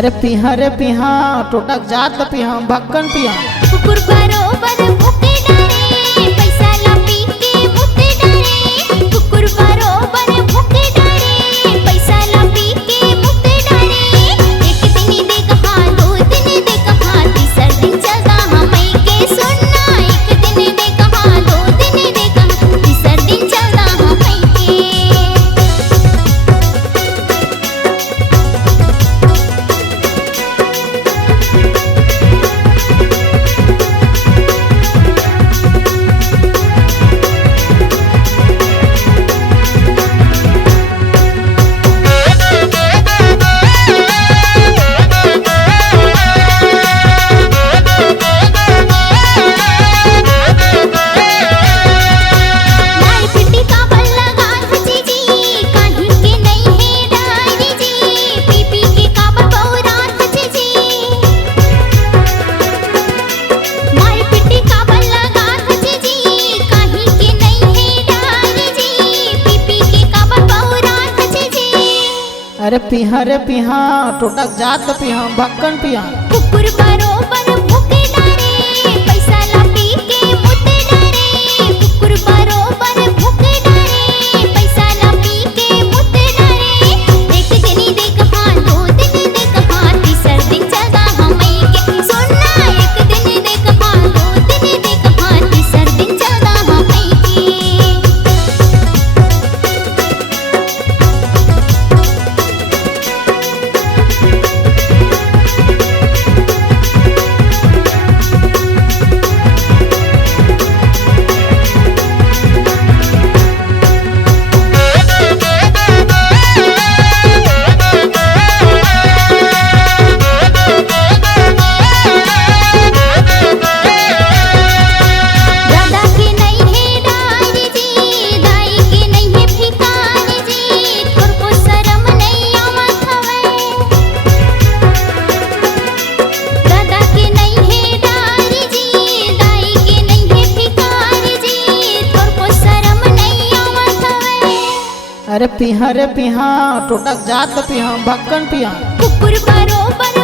अरे पिहा रे पिहा टोटक जात पिहा भक्कन पिहा कुकुर बरोबर भूखे डरे पैसा ला पी के मुते डरे कुकुर बरोबर भूखे डरे पैसा ला पी के मुते डरे एक दिन दे कहा दो दिन दे कहा तीसर दिन चलता हमई के सुनना एक दिन दे कहा दो दिन दे कहा तीसर दिन चलता हमई के अरे पिहा रे पिहा टोटक जात पिहा भक्कन पिहा कुकुर बरोबर भूखे डरे पैसा ला पी के मुते डरे कुकुर बरोबर भूखे डरे पैसा ला पी के मुते डरे एक दिन दे कहा दो दिन दे कहा तीसर दिन चलता हमई के सुनना एक दिन दे कहा दो दिन दे कहा तीसर दिन चलता हमई के अरे पिहा रे पिहा टोटक जात पिहा भक्कन पिहा कुकुर बरोबर